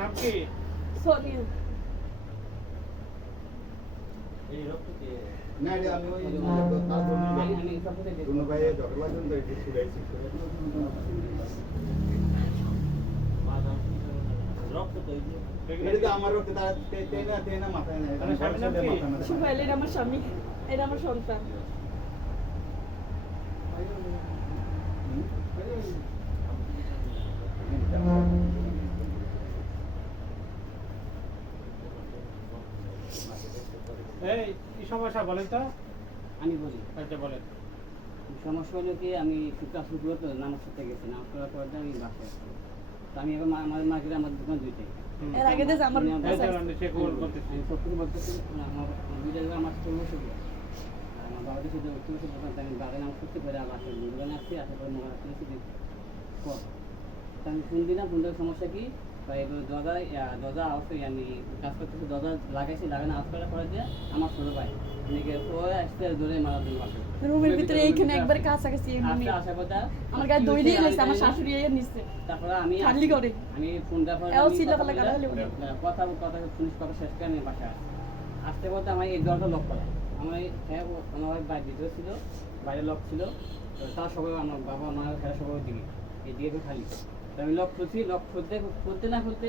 নাম কি? সোনিয়া। এই রক্ত কি? না এটা আমি ওই তার জন্য আমি সব থেকে দেখব। দুনো ভাই ঝগড়া জন্য এটা শুকাইছি রক্ত তো এই যে এটা আমার রক্ত তার তেনা মাথায় নাই আরে স্বামী নাম কি? সুহেল, এটা আমার স্বামী, এটা আমার সন্তান। এই কি সমস্যা বলেন তো? আমি বলি আচ্ছা বলেন। সমস্যা হলো কি আমি শুক্রবার তো নামাজ পড়তে গেছি, নামাজ পড়ার পর আমি বাসায় আসছি। তো আমি এবার আমার মার্কেটে আমার দোকান দুইটাই। এর আগে যে আমার এই যে সে কল করতেছি। আমি সব কিছু বলতেছি আমার দুইটা জায়গায় আমার চলবো শুরু আর আমার বাবাদের সাথে উঠতে বসে দোকান আমি বাগানে নামাজ করতে পারি আর বাসায় দোকানে আসছি, আসার পরে মোবাইল আসতে পর তা আমি ফোন দিলাম, ফোন দেওয়ার সমস্যা কি এবার দরজা অবশ্যই আমি কাজ করতেছি, দরজা লাগাইছি, লাগানো আওয়াজ করার পরে দিয়ে আমার ছোটো ভাই ও আসতে ধরে মারার জন্য বাসা রুমের ভিতরে এইখানে একবার কাছাকাছি এমনি আসার কথা আমার গায়ে দই দিয়ে গেছে, আমার শাশুড়ি এর নিচে তারপরে আমি খালি করে আমি ফোনটা পরে এও চিল্লাপাল্লা গালা গালি বলে। কথা শুনিস কথা শেষ করে আমি বাসায় আসতে বলতে আমার এই দরজা লক করা আমার আমার বাড়ির ভিতরে ছিল, বাইরে লক ছিল, তো তার সবাই আমার বাবা মা খেলা সবাই দিকে এই দিকে খালি। তো আমি লক খুলছি, লক খুলতে না খুলতে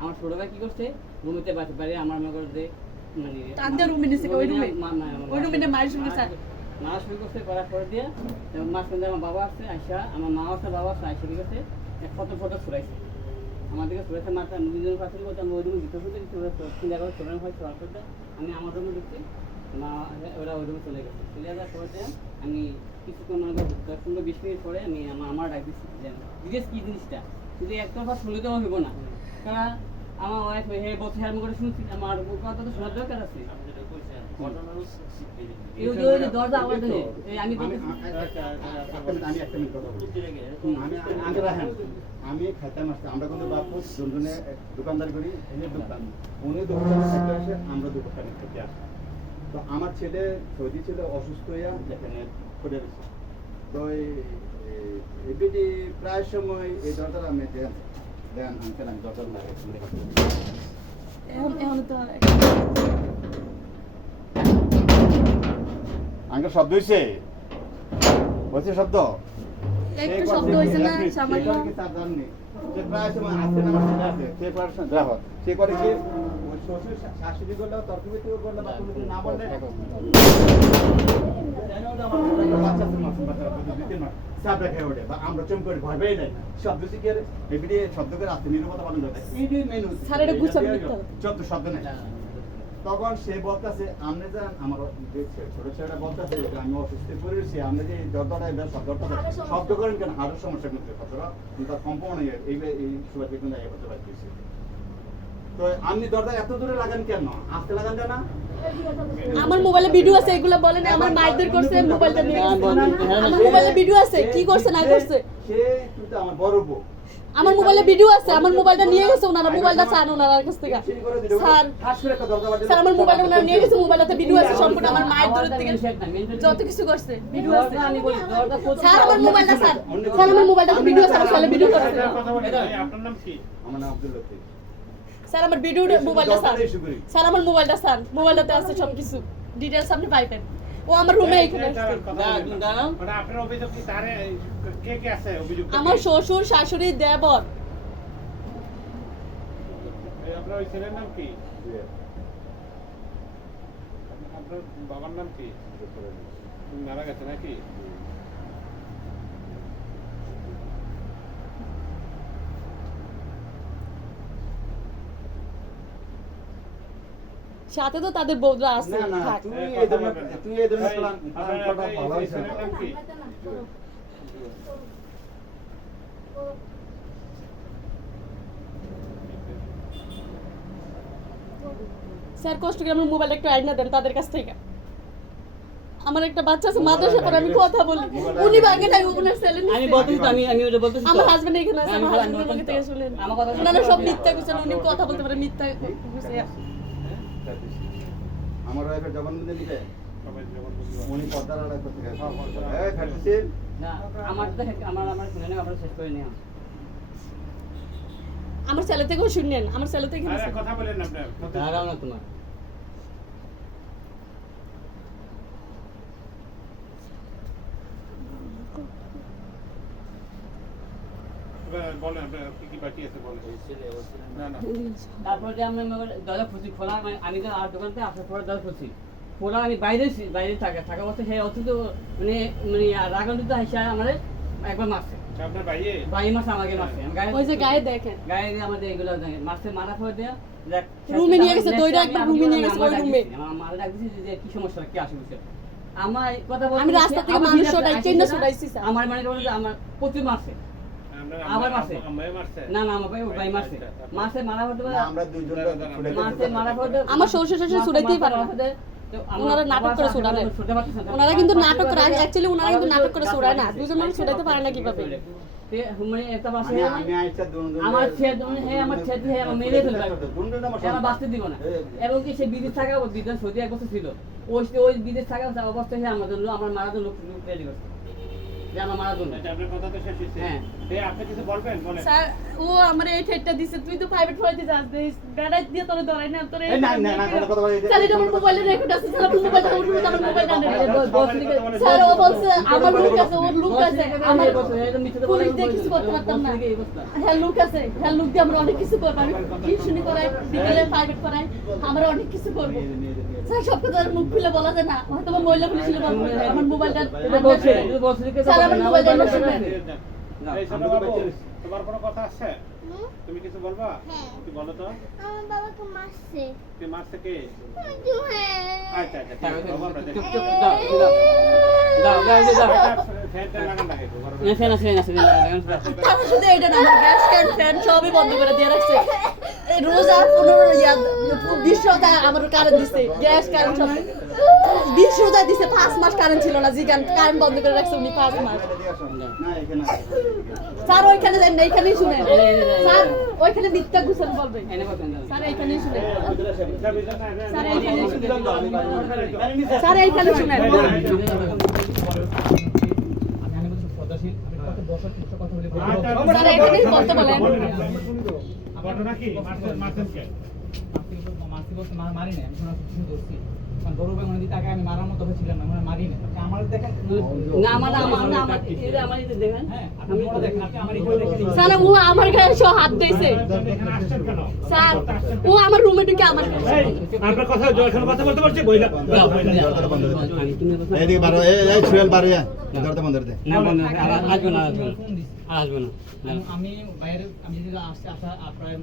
আমার ছোটো ভাই কী করছে রুমেতে বাড়ি আমার মনে করছে মানে টান্দা রুমে নিচে ওই রুমে ওই রুমে মায়ের সঙ্গে স্যার মারা শুরু করছে করার পর দিয়ে মাঝখানে আমার বাবা আসছে আইসা, আমার মা আসছে, বাবা আসছে আইসা ঠিক আছে এক ফটো ছড়াইছে আমার দিকে ছড়াইছে, মাথা দুজন পাশে বলতে আমি ওই রুমে ভিতরে চিন্তা করে ছড়ানো হয় ছড়ার করতে আমি আমার রুমে ঢুকছি, মা ওরা ওই রুমে চলে গেছে, চলে যাওয়ার পরে আমি কিছুক্ষণ মনে করি 10-15-20 মিনিট পরে আমি আমার ডাক দিচ্ছি জিজ্ঞেস কী জিনিসটা শুধু একতরফা শুনলে তো হইব না, কারণ আমার ওয়াইফ হে বলছে আমি করে শুনছি আমার কথা তো শোনার দরকার আছে। দরজা আওয়াজ দেয় আমি একটা মিনিট কথা বলি আমি খাইতাম আসতে আমরা কিন্তু বাপু দুজনে দোকানদারি করি এনে দোকান উনি দোকানে থাকতে আসে আমরা দোকানে খেতে আসি। তো আমার ছেলে সৌদি ছিল অসুস্থ হইয়া যেখানে পড়ে গেছে, তো এটি প্রায় সময় এই দরজাটা আমি দেন আঙ্কেল আমি দরজা লাগাই এখন তো আঙ্কেল শব্দ হয়েছে বলছে শব্দ একটু শব্দ হইছে না সামান্য প্রায় সময় আসছে না আমার ছেলে আছে সে করার সময় দেখো সে করে কি ওই শ্বশুর শাশুড়ি করলে তর্ক বিতর্ক করলে বা কোনো কিছু না বললে বাচ্চা আছে মাসুম বাচ্চা 2-3 মাস চাপড়া খেয়ে ওঠে বা আমরা চমকে ওঠে ভয় পেয়ে নেয় শব্দ শিখে এবিডি শব্দ করে আসতে নিরবতা পালন করতে এই মেনু স্যার এটা গুছাবে দিতে চব্দ শব্দ নেই। তখন সে বলতেছে আপনি যান আমার ছোট ছেলেটা বলতেছে আমি অসুস্থ করেছি আপনি যে দরদাটা এবার শব্দ করেন কেন হাড়ের সমস্যা কিন্তু কতটা তার কম্পাউন্ড এই সুবাদে কিন্তু এই করতে পারতেছি। তো আপনি দরজা এত দূরে লাগান কেন আসতে লাগান কেন? আমার মোবাইলে ভিডিও আছে, এগুলো বলেন আমার মাইদুর করছে মোবাইলটা নিয়ে আমার মোবাইলে ভিডিও আছে কি করছে না করছে সে কিন্তু আমার বড় বউ আমার মোবাইলে ভিডিও আছে, আমার মোবাইলটা নিয়ে গেছে ওনারা, মোবাইলটা চান ওনার কাছ থেকে স্যার স্যার আমার মোবাইলটা ওনারা নিয়ে গেছে, মোবাইলটাতে ভিডিও আছে সম্পূর্ণ আমার মায়ের দূরের থেকে যত কিছু করছে ভিডিও আছে স্যার আমার মোবাইলটা স্যার স্যার আমার মোবাইলটাতে ভিডিও আছে, আমার ভিডিও করছে আপনার নাম কি? আমার নাম আব্দুল লতিফ স্যার আমার ভিডিও মোবাইলটা স্যার স্যার আমার মোবাইলটা স্যার মোবাইলটাতে আছে সবকিছু ডিটেইলস আপনি পাইবেন। ও আমার রুমে এখানে মানে আপনার অভিযোগ কি তারে কে আছে অভিযোগ? আমার শ্বশুর শাশুড়ি দেবর। আপনার ওই ছেলের নাম কি? আপনার বাবার নাম কি? মারা গেছে নাকি? সাথে তো তাদের বউরা আছে না না থাক তুই এই ধরনের প্ল্যান করা ভালো হইছে ছেলের নাম কি? স্যার কষ্ট করে আমার মোবাইলটা একটু আইনা দেন তাদের কাছ থেকে। আমার একটা বাচ্চা আছে মাদ্রাসা পড়ে, আমি কথা বলি উনি ভাগে নাই ওনার ছেলে আমি বলতেছি তো আমি ওটা বলতেছি তো আমার হাজবেন্ড এখানে আছে, আমার হাজবেন্ডের মুখ থেকে শুনেন আমার কথা ওনারা সব মিথ্যা কইছেন, উনি কথা বলতে পারে মিথ্যা কইছে। আমার ওয়াইফের জবানবন্দি নিতে সবাই যেমন বুঝলো। উনি পর্দার আড়াই করতে গেছে এই ফ্যাটিসি না আমার শুনে নেই, আপনারা শেষ করে নিও। আমার ছেলে থেকেও শুনেন, আমার ছেলে থেকে আরে কথা বলেন না আপনার দাঁড়াও না তোমার বলেন আপনার কি কি বাকি আছে বলেন না না তারপরে যে আমি দরজা খুঁজি খোলা আমি তো আর দোকান থেকে আসার পরে দরজা খুঁজি খোলা আমি বাইরে থাকা অবস্থা সেই অথচ মানে মানে রাগান্বিত হিসা আমার একবার মারছে আপনার ভাইয়ে বাইরে মাসে আমাকে মারছে ওই যে গায়ে দেখেন গায়ে দিয়ে আমাদের এগুলো মারছে মারা পরে দেয়া রুমে নিয়ে গেছে, দইটা একবার রুমে নিয়ে গেছে, ওই রুমে। আমার ডাক দিছি যে কি সমস্যা কি আসে বুঝছে আমার কথা বলতে আমি রাস্তা থেকে মানুষ ছড়াইছি না ছড়াইছি স্যার। আমার মানে বলে যে আমার প্রচুর মারছে আবার মারছে আম্মাই মারছে না না আমার ভাই মারছে মারছে মারা হতে পারে আমরা দুইজন মারছে মারা হতে আমার শ্বশুর শাশুড়ি ছড়াইতেই পারে না। ওনারা নাটক করে ছড়াবে। ওনারা কিন্তু নাটক করে, অ্যাকচুয়ালি ওনারা কিন্তু নাটক করে ছড়ায় না। দুজন মানুষ ছড়াইতে পারে না কিভাবে? মানে একটা মাসে আমি আইসা দুজন আমার ছেলে আমার ছেলে আমার মেরে ফেলবে আমার বাঁচতে দিব না এবং কি সে বিদেশ থাকা বিদেশ সৌদি এক বছর ছিল ওই বিদেশ থাকা অবস্থায় সে আমাদের আমার মারা জন্য লোক রেডি করছে যে আমার মারা জন্য আপনার কথা তো শেষ হয়েছে হ্যাঁ আপনি কিছু বলবেন বলেন স্যার ও আমার এই ঠেটটা দিছে, তুই তো প্রাইভেট পড়াইতে যাস বেড়াই দিয়ে তোরে ধরাই না তোরে। এই না না না কথা বলে স্যার এটা আমার মোবাইলে রেকর্ড আছে, স্যার আমার মোবাইলটা আমার রুমে, আমার মোবাইলটা নেই। স্যার ও বলছে আমার লুক আছে, ওর লুক আছে, আমার পুলিশ দিয়ে কিছু করতে পারতাম না। হ্যাঁ লুক আছে, হ্যাঁ লুক দিয়ে আমরা অনেক কিছু করবো। আমি টিউশনি করাই, বিকেলে প্রাইভেট করাই, আমরা অনেক কিছু করবো। স্যার সব কথা মুখ খুলে বলা যায় না, হয়তো আমার মহিলা পুলিশ আমার মোবাইলটা স্যার আমার মোবাইলটা নষ্ট করে এই ছোট বাবু তোমার কোনো কথা আছে তুমি কিছু বলবা কি বলো তো আমার বাবাকে মারছে কি মারছে কে আচ্ছা আচ্ছা দাও ফ্যানটা লাগান লাগে ফ্যান আছে তারা শুধু এটা না, আমার গ্যাস ক্যান ফ্যান সবই বন্ধ করে দিয়ে রাখছে। এই রোজা 20 রোজা আমার কারেন্ট দিছে, গ্যাস কারেন্ট সব 20 রোজা দিছে, 5 মাস কারেন্ট ছিল না, জি কারেন্ট বন্ধ করে রাখছে উনি 5 মাস। না এখানে স্যার ওইখানে যান না, এইখানেই শুনেন স্যার, ওইখানে মিথ্যা গুছান বলবে স্যার, এইখানেই শুনেন স্যার, এইখানেই শুনেন স্যার, এইখানে শুনেন স্যার, এইখানেই বলতে বলেন। ঘটনা কি মারছেন কে মারি না আমি শোনা কিছু ধরছি কারণ বড় ভাই দিতে আগে আমি মারার মতো হয়েছিলাম না মানে মারি না আমার দেখেন না আমার দেখেন হ্যাঁ আপনি ওরা দেখেন আপনি আমার এখানে দেখেন স্যার ও আমার গায়ে সব হাত দিয়েছে এখানে আসছেন কেন স্যার, ও আমার রুমে ঢুকে আমার আপনার কথা যখন কথা বলতে বলছি বইলা এইদিকে বারো এই ছুয়াল বারো দরজা বন্ধ করে দে না বন্ধ আসবে না ফোন দিছি আসবে না আমি বাইরে আমি যদি আসা প্রায়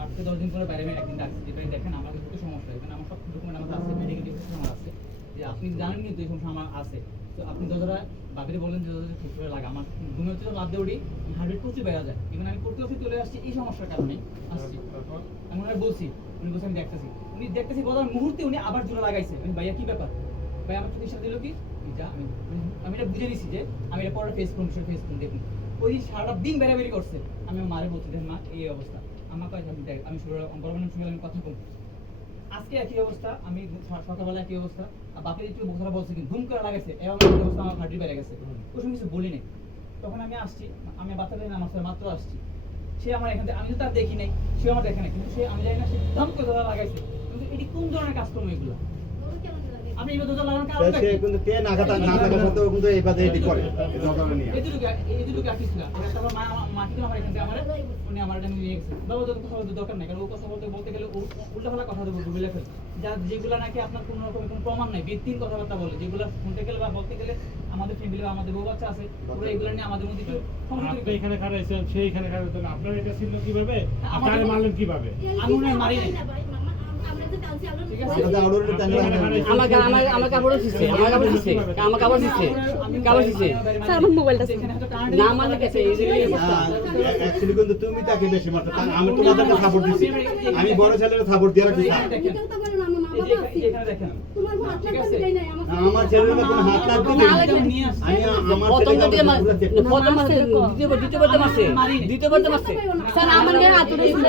8 থেকে 10 দিন পরে বাইরে আমি একদিন ডাকছি যে ভাই দেখেন আমার কিছু সমস্যা এখানে আমার সব ডকুমেন্ট আমার আছে মেডিকেল ডিসিশন আমার আছে যে আপনি জানেন কিন্তু এই সমস্যা আমার আছে তো আপনি দরজাটা বাবিরে বলেন যে দরজা ঠিক করে লাগা আমার ঘুমে হচ্ছে লাভ দিয়ে উঠি হার্টবিট প্রচুর বেড়ে যায় এখানে আমি করতে করতে চলে আসছি এই সমস্যার কারণে আসছি আমি ওনাকে বলছি উনি বলছে আমি দেখতেছি বলার মুহূর্তে উনি আবার জোড়া লাগাইছে আমি ভাইয়া কি ব্যাপার ভাই আমার চিকিৎসা দিল কি যা আমি এটা বুঝে নিছি যে আমি এটা পরে ফেস করুন দেখুন ওই সারাটা দিন বেড়াবেড়ি করছে আমি আমার মারে বলছি দেন মা এই অবস্থা আমার কাছে আমি দেখ আমি বর্তমানে শুনে আমি কথা বলছি আজকে একই অবস্থা আমি সকালবেলা একই অবস্থা আর বাপের একটু বোঝাটা বলছে কিন্তু ধুম করে লাগাইছে এবার আমার অবস্থা আমার হার্টবিট বেড়ে গেছে ওই সময় কিছু বলি নাই তখন আমি আসছি আমি বাচ্চাদের আমার সাথে মাত্র আসছি সে আমার এখান থেকে আমি তো তার দেখি নাই সে আমার দেখে নাই কিন্তু সে আমি জানি না সে ধম করে ধরা লাগাইছে কিন্তু এটি কোন ধরনের কাজকর্ম এগুলো আপনি এবার দরজা লাগানোর কারণ সে কিন্তু তে না থাকা সত্ত্বেও কিন্তু এই বাদে এটি করে এই দরজাটা নিয়ে এদিকে আর্টিস্ট না তারপর মাটি আমার এখান থেকে আমার উনি আমার জন্য নিয়ে গেছে বাবা যত কথা বলতে দরকার নাই কারণ ও কথা বলতে গেলে উল্টাপাল্টা কথা বলতে বলে ফেলে যা যেগুলো নাকি আপনার কোনো রকম কোনো প্রমাণ নাই ব্যক্তির কথাবার্তা বলে যেগুলো শুনতে গেলে বা বলতে গেলে আমাদের ফ্যামিলি বা আমাদের বউ বাচ্চা আছে পুরো এগুলো নিয়ে আমাদের মধ্যে একটু আপনি এখানে খারাইছেন সেই এখানে খারাইছেন আপনার এটা ছিল কিভাবে আপনারে মারলেন কিভাবে আমি উনি মারি নাই ঠিক আছে এটা আউটডোরে টাঙ্গা আমার কাপড় দিচ্ছে স্যার আমার মোবাইলটা এখানে হয়তো কারণ না মানে গেছে অ্যাকচুয়ালি কিন্তু তুমি তাকে বেশি মারতে আমি তোমাদেরকে সাপোর্ট দিছি আমি বড় ছেলের সাপোর্ট দিয়ে রাখছি এখানে দেখেন তোমার কোনো ঠিক আপনার আছে? দেই নাই আমার না, আমার ছেলের ব্যাপারে হাত লাগবে না, না। লাগবে না। নিয়ে আসছে। আমি আমার প্রথম ছেলেকে দিয়ে আমার পুরো চেক করবো। প্রথম মাসে দ্বিতীয়বার মাসে দ্বিতীয়বার তো মাসে স্যার আমার গায়ে হাত উঠেছিল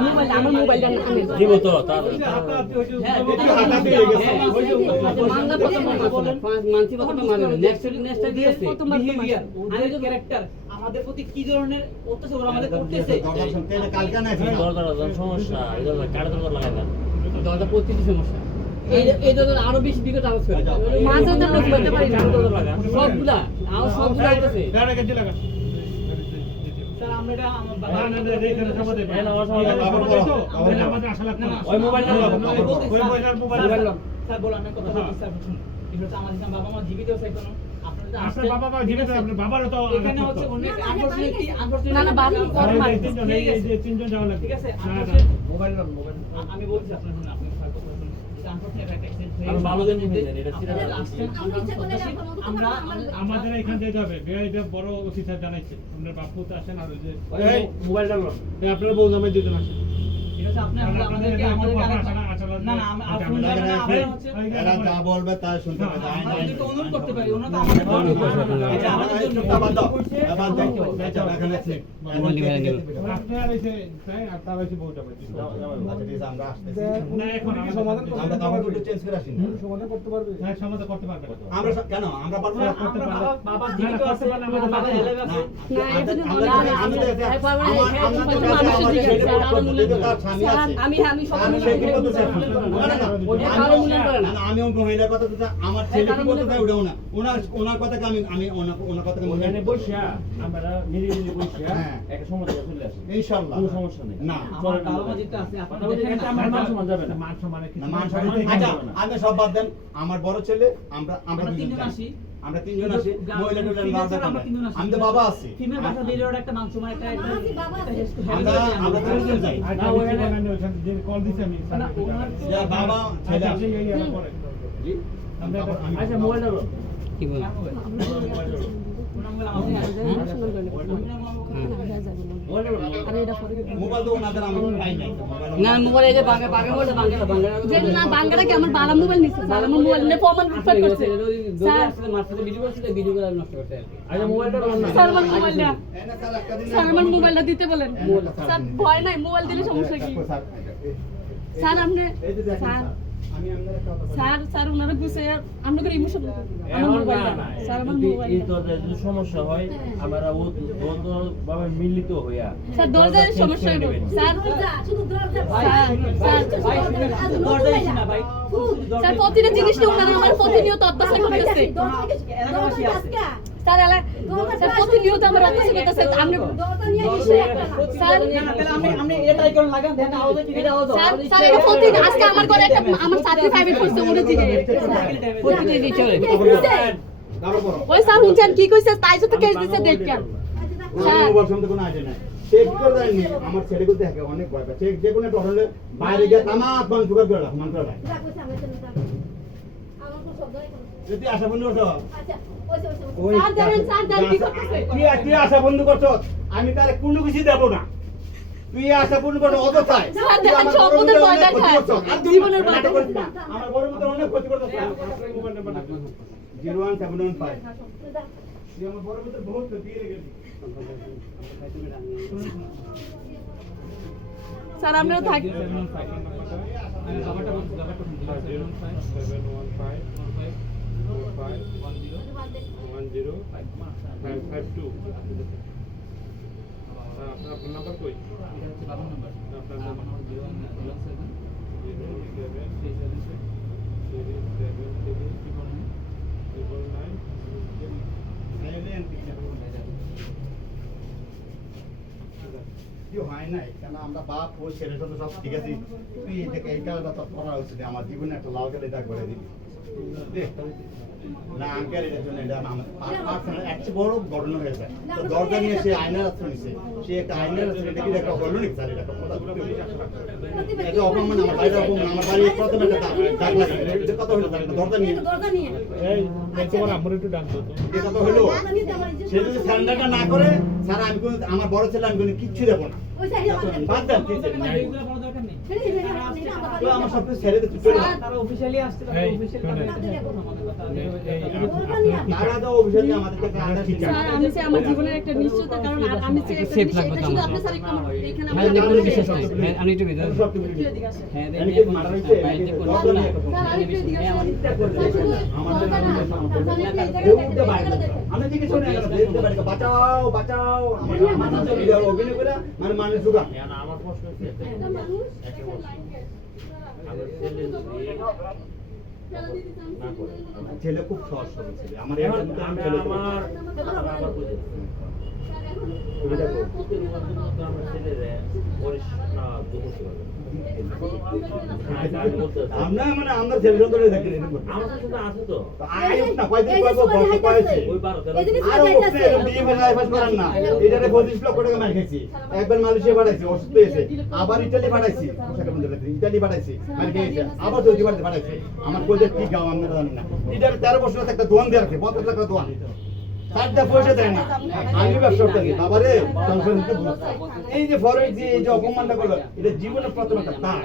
মোবাইল আমার মোবাইলটা না আমি দিব তো তার হ্যাঁ একটু হাতাহাতি হয়ে গেছে। মানলা প্রথম মানছি প্রথমে মানে নেক্সট দিয়েছে বিহেভিয়ার ওদের ক্যারেক্টার আমাদের প্রতি কি ধরনের অত্যাচার ওরা আমাদের করতেছে কালকে না দরকার সমস্যা এটা কাটা দরকার লাগাই না দরজা প্রতিটি সমস্যা এই দরজা আরো বেশি বিগত আওয়াজ করে মাঝে তো আমরা বলতে পারি না দরকার লাগা সবগুলা আওয়াজ সবগুলা আইতেছে স্যার আমরা এটা আমার না, বাবা না, না, এখানে সমাধান নেই। এই না, আমার এটা সমাধান আবার করো, তো, আবার এটা করো। আমাদের আশা লাগতো না। ওই মোবাইলটা ওই লাগো। মোবাইলটার মোবাইল স্যার বলো আমি কথা বলছি স্যার শুনুন এটা হচ্ছে আমাদের বাবা মা জীবিত আছে এখনো আপনারা যে আপনার আসছেন, বাবা মা জীবিত, আপনার বাবারও তো এখানে হচ্ছে অনেক না, না, আনফরচুনেটলি না, না, বাবা আর ওর মা- এই তিনজন, এই যে তিনজন যাওয়া লাগবে। ঠিক আছে না, না, unfortunate- আমি বলছি আপনার শুনুন আপনি স্যার কথা শুনুন এটা আনফরচুনেট একটা অ্যাক্সিডেন্ট হয়ে আমি গেছে। ভালো জানি বুঝলেন, এটা আপনারা সিরিয়াস। আসছেন, আমি আমরা ইচ্ছা করলে সন্ত্রাসী, এখন আমরা আমাদের এখান থেকে যাবে এটা বড় অফিসার জানাইছে আপনার বাপু তো আসেন আর ওই যে এই মোবাইলটা লো এই আপনার বউ জামাই দুজন আসেন ঠিক আছে আপনি কারণ আমাদেরকে আপনাদের আমাদেরকে একটু আরেকটা- আচরণ- না না আমরা আচরণ- শুনতে পারি না আমরা হচ্ছে এরা যা বলবে তা শুনতে হবে। আমরা ওদেরকে অনুরোধ করতে পারি ওনারা তো আমাদের জন্য এটা আমাদের জন্য বাদ দাও, বাদ দাও। আচ্ছা, রাখেন আছে। আপনি আর এই যে তাই আর তার হচ্ছে বউটা পাইছে আচ্ছা, ঠিক আছে, আমরা আসতেছি। না এখন আমি সমাধান আমরা কাপড় দুটো চেঞ্জ করে আসি না। সমাধান করতে পারবে হ্যাঁ সমাধান করতে পারবে আমরা কেন আমরা পারবো না? করতে আমরা পারবে। বাবা না, জীবিত করতে আছে পারলে আমাদের বাবা বাবা- এলাকা না, আছে না, আমাদের- এটা আমাদের- না, না, আমাদের আমি- কাছে- আমি পারবো না, আমার- এই আমাদের প্রথম কাছে মানুষের আমাদের দিকে সেটা আছে, করতে আরো যেহেতু তার স্বামী স্যার, আছে। আমি সব আমি সে কি করতে চাই? না, না, না, ওটা কারো মূল্যায়ন করে না। না, আমিও মহিলার কথা তো চাই, আমার ছেলে কি করতে চাই ওটাও না। ওনার কথাকে আমি ওনার কথাকে মূল্যায়ন ওখানে বসিয়া আমরা মিলিমিলি বসিয়া হ্যাঁ। একটা সমাধান চলে আসি ইনশাআল্লাহ। কোনো সমস্যা নেই না। আমার বাবা মা যেটা আছে আপনারা কথা বলতে দেখেন এটা না, আমার আমরা মান সম্মান যাবে না মান সম্মানে না, কিছু মান না। সম্মান- সম্মান আচ্ছা, যাবে না। আপনি সব বাদ দেন। আমার বড় ছেলে আমরা আমরা দুজন তিনজন যাই। আসি। আমরা তিনজন আসি মহিলা টোটাল ফিমেল বাদ স্যার আমরা দেন। তিনজন আসি। আমি তো বাবা আছি ফিমেল বাসা বেরিয়ে একটা মান সম্মান একটা বাবা আছে, বাবা আছে। আমরা তিনজন যাই আচ্ছা, না, আমি ওখানে- ঠিকানা নিয়ে ওখানে যে কল দিছি আমি না, ওনার তো- যে বাবা ছেলে আচ্ছা, আছে। এই এই পরে জি আমরা আমি আচ্ছা মোবাইলটা লো কি বল আমার মোবাইল। ওনার মোবাইল আমার মোবাইলটা লো আরে এটা পরে মোবাইল তো ওনাদের আমি পাই নাই না মোবাইল এই যে বাঙ্গা বাঙ্গা বলতে বাঙ্গা যে না বাঙ্গাটা কি আমার বালা মোবাইল নিছে স্যার আমার মোবাইল নিয়ে প্রমাণ রিফার করছে স্যার মারতে ভিডিও করতে ভিডিও করে নষ্ট করতে আর কি। আচ্ছা মোবাইলটা লো না স্যার আমার মোবাইলটা এনে স্যার একটা দিন স্যার আমার মোবাইলটা দিতে বলেন স্যার ভয় নাই মোবাইল দিলে সমস্যা কি স্যার আপনি এই যে দেখেন স্যার স্যার, আমি আপনাদের একটা কথা বলি। স্যার ওনারা গুছে আমরা করে ইমোশন আমার এখন মোবাইলটা না, স্যার আমার যদি এই মোবাইলটা দরজায় যদি সমস্যা হয় আমরা ভাবে মিলিত হইয়া স্যার দরজার দরজা সমস্যা change করে হইব নেবেন। স্যার দরজা শুধু দরজা স্যার ভাই শুনুন, দরজা দিছি না ভাই স্যার প্রতিটা জিনিস নিয়ে ওনারা আমার প্রতিনিয়ত অত্যাচার করতেছে এলাকাবাসী আছে স্যার স্যার প্রতিনিয়ত আমার অত্যাচার করতেছে আপনি দরজা নিয়ে গেছে স্যার না না তাহলে আমি এটাই কোন লাগান দেন আওয়াজ এটা হতো স্যার স্যার এটা প্রতিদিন আজকে আমার ঘরে একটা আমার ছাত্রী প্রাইভেট করছে ওরে দিকে প্রতিদিন চলে দাঁড়াও বড়। ওই স্যার শুনছেন কি কইছে তাই তো কেস দিছে দেখেন আমার মোবাইল সম্বন্ধে কোনো আইডিয়া নাই। সে কি করে জানেনি? আমার ছেলেকে দেখে অনেক ভয় পায়। সে যে কোনো একটা হলে বাইরে গিয়ে তামাক মান জোগাড় করে রাখ, মান করে রাখ। যা কইছে আমার জন্য যা আমার কোনো শব্দ নাই কোনো। যদি আশা বন্ধু করছো, আচ্ছা ওইসে ওই স্যার জানেন, স্যার জানেন কি করতেছে? তুই আশা বন্ধু করছো, আমি তার কোনো কিছু দেবো না। তুই আশা পূর্ণ করো অযথায়। স্যার তুই দেখেন আমার সব বড় ওদের মেয়ের ভয় অনেক ক্ষতি দেখায় করছো। আর তুই জীবনের ভয় নাটক করিস না। দেখায়। আমার বড় মেয়ের অনেক ক্ষতি করছো। মোবাইল নাম্বারটা 01715 যা তুই আমার বড় মেয়ের বহুত ক্ষতি করে গেছিস। স্যার আমরাও থাকি আমি বাবাটা বলছি বাবাটা শুনুন আপনার নাম্বার কই এটা হচ্ছে বাবার নাম্বার আপনার আমার নাম্বার 01737 কি হয় নাই কেন আমরা বাপ ও ছেলে তো সব ঠিক আছে তুই এটাকে এই কাজটা তো করা উচিত আমার জীবনে একটা লাল কালি দাগ করে দিবি দে। না আঙ্কেল এটার জন্য এটা আমার পার্সোনাল একটা বড় ঘটনা হয়েছে তো দরজা নিয়ে সে আয়নার রাস্তা নিছে সে একটা আয়নার রাস্তা এটা কি একটা হলো নাকি স্যার এটা কথা এটা অপমান আমার বাড়ির অপমান আমার বাড়ি প্রথমে একটা দাগ লাগে এটা কথা হলো স্যার দরজা নিয়ে দরজা নিয়ে এই তোমার আম্মুর একটু ডাক দাও তো এটা কথা হলো দরজা নিয়ে আমার সে যদি সারেন্ডারটা না করে স্যার আমি কোনো আমার বড় ছেলে আমি কোনো কিচ্ছু দেবো না ওই সাইডে আমার বাদ দেন ঠিক আছে এইগুলো বড় দরকার নেই ছেড়ে দিবেন না, আপনি না তো আমার আমার সব কিছু ছেড়ে দিতে চলে যাও। তারা অফিশিয়ালি আসছে, তারা এই, অফিশিয়ালি শোনেন। তারা তো অভিযোগে আমাদের কাছে আন্ডার ঠিক স্যার আমি চাই আমার জীবনের একটা নিশ্চয়তা, কারণ আর আমি চাই একটা Safe নিশ্চয়তা, লাগবে এটা তো শুধু আমার। আপনি স্যার একটু আমার এখানে হ্যাঁ, আমার দেখুন, জীবনের বিশেষ শেষ নাই। আছে। হ্যাঁ, আমি একটু ভিতরে সব কিছু একটু এদিকে আসেন। হ্যাঁ, আমি দেখুন, কি মারা হয়েছে? হ্যাঁ, বাইরে দেখুন। দরজা নিয়ে কথা স্যার আরেকটু এদিকে হ্যাঁ, আমার আসেন। ইচ্ছা করবে। আমাদের আমাদের কেউ উঠতে পারে না। আমরা জিজ্ঞেস করি না, কেউ উঠতে পারে না। বাঁচাও, বাঁচাও। আমার মাথা চলে যাও, অভিনয় করে মানে মানুষ জোগান। এখন আমার প্রশ্ন হচ্ছে একটা আমার ছেলে যদি না করে ছেলে খুব সহজ সরল ছেলে। আমার এখন একটা দুটো আমি ছেলে তো- আমার আবার বুঝি ওইটা তো। প্রতির মধ্যে মধ্যে আমার ছেলেরে পরিষ্কার দুপুরতে পারবে আমরা মানে আমরা ছেলে সন্তান দেখি এরকম করতে। আমার সাথে আছে তো তো আয়ুক না, কয়দিন পর বর্ষ পাইছে। ওই 12-13 এদিকে আরো উঠছে, বিয়ে করে লাইফাস করেন না। এটারে 25 লক্ষ টাকা মার খেয়েছি। একবার মালয়েশিয়া পাঠাইছি, অসুস্থ হয়েছে। আবার ইতালি পাঠাইছি, পোশাকের মধ্যে রাখছি। ইতালি পাঠাইছি, মার খেয়েছে। আবার সৌদি পাঠাইছি। আমার কোজে কি গাও আপনারা জানেন না। এটার 13 বছর একটা দোয়ান দিয়ে রাখে, 50 লাখ টাকা দোয়ান। 4টা পয়সা দেয় না। আমি ব্যবসা করি, বাবারে সংসার নিতে ভুলছে। এই যে ফরেক্স যে এই যে অপমানটা করলো, এটা জীবনের প্রথম একটা দাগ।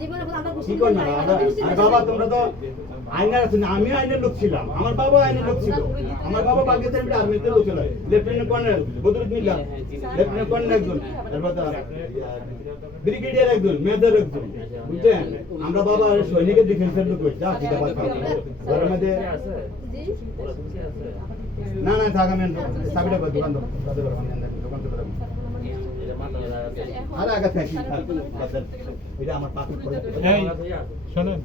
জীবনে আমরা কি কর না বাবা? আর বাবা তোমরা তো আইনার আছেন, আমি আইনের লোক ছিলাম, আমার বাবা আইনের লোক ছিল। আমার বাবা পাকিস্তানের আর্মিতে লোক ছিল, লেফটেন্যান্ট কর্নেল বদরুদ্দিন মিল্লা, লেফটেন্যান্ট কর্নেল একজন, তারপর ব্রিগেডিয়ার একজন, মেজর একজন, বুঝছেন? আমরা বাবা সৈনিকের ডিফেন্সের লোক হই, যা সেটা কথা ঘরের মধ্যে আছে ওরা খুশি আছে না না থাক, আমি চাবিটা করে দোকান দেবো, তাদের ঘরে আমি দোকান চলে যাবো। এটা মাথা লাগাতে আর আগে থাকি এটা আমার পাখির পরে এই, শোনেন,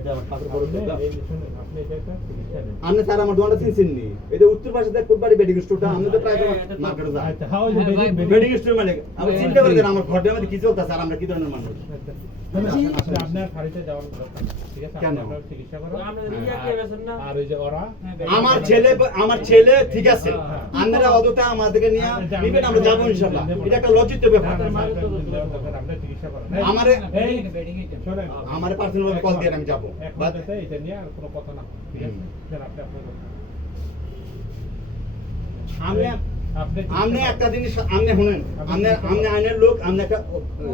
এটা আমার পাখির পরে এই যে শুনুন, আপনি এটা একটা চিকিৎসা নেন। আপনি স্যার আমার দোকানটা চিনছেন নি? এটা উত্তর পাশে দেখ কোটবাড়ি বেডিং স্টোরটা, আমি তো প্রায় মার্কেটে যাই। আচ্ছা, how is it হ্যাঁ, very- very- বেডিং স্টোর মানে আপনি চিন্তা করে দেন আমার ঘরটার মধ্যে কি চলতেছে আর আমরা কি ধরনের মানুষ। আচ্ছা, শোনেন, আসলে আপনার বাড়িতে যাওয়ার দরকার নেই, ঠিক আছে? কেন? আপনি আপনার চিকিৎসা করুন। আমরা রিয়া কে গেছেন না আর ওই যে ওরা আমার ছেলে ঠিক আছে, হ্যাঁ। আপনারা অযথা আমাদেরকে নিয়ে নিবেন, আমরা যাবো ইনশাল্লাহ। এটা একটা লজ্জিত ব্যাপার। আপনার চিকিৎসা করেন। আমারে এই, শোনেন, আমার পার্সোনাল কল দিয়ে আমি যাবো। এক বাদ- মাসে এটা নিয়ে আর কোনো কথা না, ঠিক আছে? স্যার, আপনি আপনার কথা। আপনি একটা জিনিস আপনি শুনেন, আপনি আইনের লোক, আপনি একটা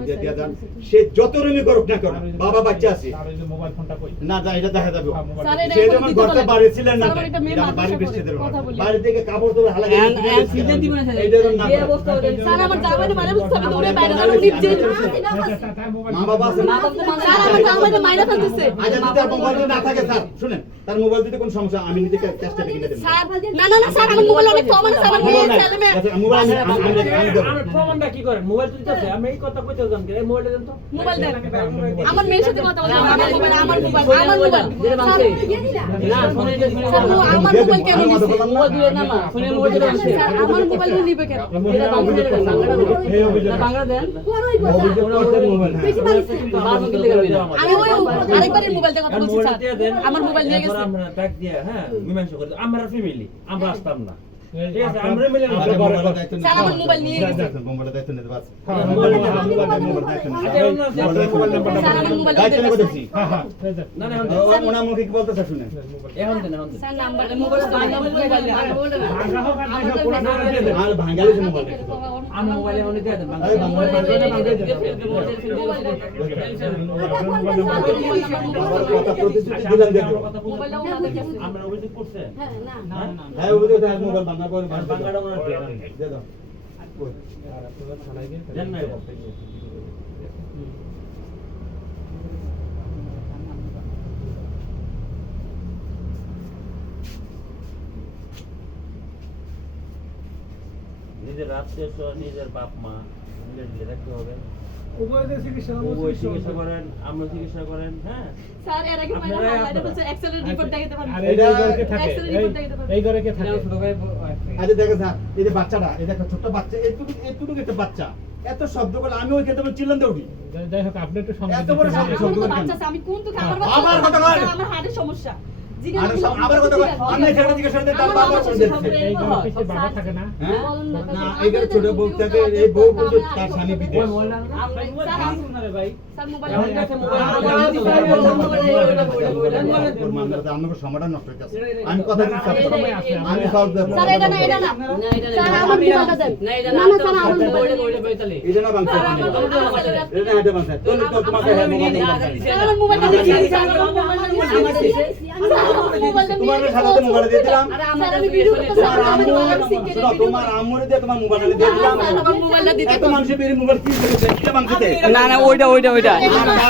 যে দিয়া যান, সে যত রুমি করুক না কেন, বাবা বাচ্চা আছে আর ওই যে মোবাইল ফোনটা কই? না যা এটা দেখা যাবে। স্যার, এটা সে এখন যখন দিতে ঘরটা বলেন। বাড়ি ছিলেন না, স্যার, আমার একটা মেয়ে এটা আমার বাড়ির মাদ্রাসা বৃষ্টিদের পড়ে, কথা বলি। বাড়ি থেকে কাপড় তোর হালা And ফিতে দিব না স্যার। এইটা যেন না যে করে। অবস্থা ওদের স্যার আমার জামাইটা মাইরা ফেলছে, আমি দৌড়ে বাইরে গেলাম, উনি যে মা বাবা আছে না? স্যার আমার জামাইটা মাইরা ফেলতেছে। আচ্ছা যদি তার মোবাইল না থাকে স্যার শুনেন, তার মোবাইল দিতে কোনো সমস্যা, আমি নিজে চেষ্টা কিনে দেব। স্যার না না না স্যার, আমার মোবাইল অনেক কম আছে, স্যার আমার মেয়ে ছেলে মেয়ে। মোবাইল আমি দেব। আমার প্রমাণটা কি করেন মোবাইল তো দিতেছে আমি এই কথা কইতে যাম কি এই মোবাইলটা দেন তো মোবাইল দেন। আমার মেয়ের সাথে কথা বলতে হবে, আমার মোবাইল আমার মোবাইল আমার মোবাইল। যেটা স্যার, বাংছে না ফোনে যে স্যার, আমার মোবাইল কেন নিছে? মোবাইল দিলে না মা ফোনে মোবাইল দিলে বাংছে স্যার আমার মোবাইল নিবে কেন? এটা বাংছে দেন বাংলা দেন এই অভিযোগ। না বাংলা দেন করোই কথা অভিযোগ করতে মোবাইল হ্যাঁ। বেশি পারিস না। বাবা কি লেগে রইল আমি ওই আরেকবারের মোবাইলটা কথা বলছি স্যার, আমার মোবাইল নিয়ে গেছে। আমরা ট্যাগ দিয়ে হ্যাঁ মীমাংসা করে আমরা ফ্যামিলি আমরা আসতাম না ঠিক আছে আমরা মিলে আচ্ছা, মোবাইলের দায়িত্ব নিতে স্যার, আমার হবে। মোবাইল নিয়ে গেছে। মোবাইলের দায়িত্ব নিতে পারছি। হ্যাঁ, মোবাইল মোবাইল নাম্বারটা স্যার আমার মোবাইল দায়িত্ব নিতে বলছি। হ্যাঁ, হ্যাঁ, এই যে, না না ওনার মুখে কি বলতেছে শুনেন। এখন দেন এখন দেন sir number mobile Bangla mobile দেন। ভাঙা হোক আর ভাঙা পুরো না দিয়ে দেন। আর ভাঙালিছে মোবাইল দেখতে তো। আমার মোবাইলে এখন দিয়ে দেন আরে বাংলা আপনার আবার কথা প্রতিশ্রুতি দিলাম দেখো। কথা বলুন মোবাইলটা ওনাদের কাছে। আমরা অভিযোগ করছে হ্যাঁ না হ্যাঁ ওই যে মোবাইল ভাঙা করে বাংলাটা ওনার দিয়ে দাও। আর আপনারা থানায় গিয়ে দেন না নিজের আত্মীয় স্বজন নিজের বাপ মা মিলে মিলে রাখতে হবে উভয় চিকিৎসা করেন আমরা চিকিৎসা করেন হ্যাঁ স্যার এর আগে মাইরা আপনারা- মাইরা বলছে এক্সেলের রিপোর্ট দেখাতে পারবেন। আর এই যে ঘরে কে থাকে? এক্সেলের রিপোর্ট দেখাতে পারবেন। এই ঘরে কে থাকে? ছোট ভাই আচ্ছা দেখো স্যার, এই যে বাচ্চাটা, এই দেখো ছোট্ট বাচ্চা, এতটুকু একটা বাচ্চা, এত শব্দ করে আমি ওই ক্ষেত্রে চিল্লান দিয়ে উঠি। যাই হোক, আপনি একটু এত বড় সংবেদনশীল। শব্দ। আমার তো বাচ্চা আছে, আমি কোন তো আমার আমার কথা কয়। আমার হার্টের সমস্যা। আর সব আবার কথা বল, আমি এখানে জিজ্ঞেস করতে তার বাবা বলে দিচ্ছে। এই যে অফিসে বাবা থাকে না হ্যাঁ? না, এদের ছোট বউ থাকে, এই বউ কিন্তু তার স্বামী বিদেশ। আমরা ভাই স্যার মোবাইল আমার কাছে মোবাইল ওর মামলাতে আমাকে সময়টা নষ্ট হইতাছে। আমি কথা দিচ্ছি আমি সলভ দেব। স্যার এটা না এটা না না এটা স্যার আমার মোবাইলটা দেন না এটা না না স্যার আমার মোবাইল এটা না বাংলা। এটা হাতে বাংলা। তো তোমাকে হ্যাঁ মোবাইল দেব। স্যার আমার মোবাইলটা দিয়ে দিয়েছি আমার মোবাইলটা তোমার সাথে মোবাইল দিয়ে দিলাম। স্যার আমি ভিডিও করতেছি আমার মোবাইল শিখে শোনো, তোমার আম্মুরে দিয়ে তোমার মোবাইল দিয়ে দিলাম। আমার মোবাইলটা দিতে এত মানুষের বেরিয়ে মোবাইল কি করেছে? কি মাংসতে? না না ওইটা